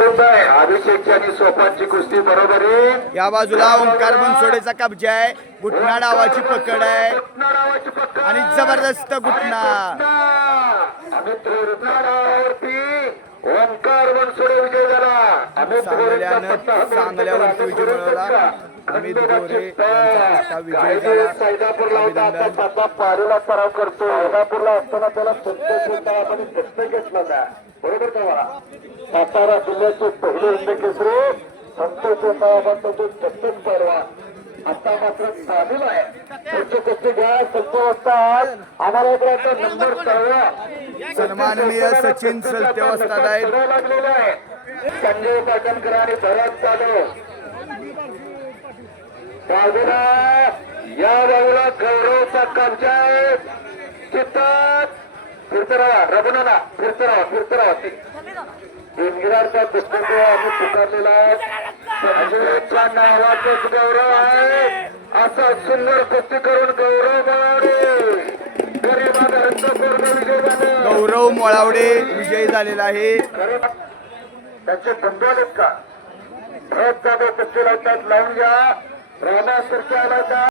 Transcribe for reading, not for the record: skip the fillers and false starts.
विरुद्ध आहे अभिषेकची आणि सोपानची कुस्ती बरोबर आहे. या बाजूला ओंकार बनसोडेचा कब्जा आहे. घुटना डावाची पकड आहे घुटना डावाची पकड आणि जबरदस्त घुटना. मित्र रुग्णालयावरती ओंकार बनसोडे विजय झाला. सांगल्यावरती विजय मिळवला. अमित गोरे यांचा मोठा विजय झाला. अभिनंदन. पारीला सराव करतो. सोलापूरला असताना त्याला संतोष आपण दत्तक घेतला होता. बरोबर का मला सातारा जिल्ह्याचे पहिले हिंद केसरी संतोष आपण तो दत्तक परवा आता मात्र चालू आहे. पुढची कुस्ती घ्या सज्ज असतात. आम्हाला एक नंबर कळवा. सन्माननीय सचिन सलते वस्ताद आहेत. लागलेला आहे. संजय पाटणकर आणि भरत जाधव बाजूला या बाजूला गौरवचा कब्जा आहे. चित्तात फिरत राहा रघुनाला फिरत राहा इंग्रजचा पुस्तक आम्ही पुकारलेला आहे. संजयच्या नावाचाच गौरव आहे. असा सुंदर कुस्ती करून गौरव मिळवणे विजय झाला. गौरव मोळावडे विजयी झालेला आहे. त्यांचे बंधू आलेत का भरत जाधव कुस्ती लावतात. लावून घ्या. राणा सुरती आला का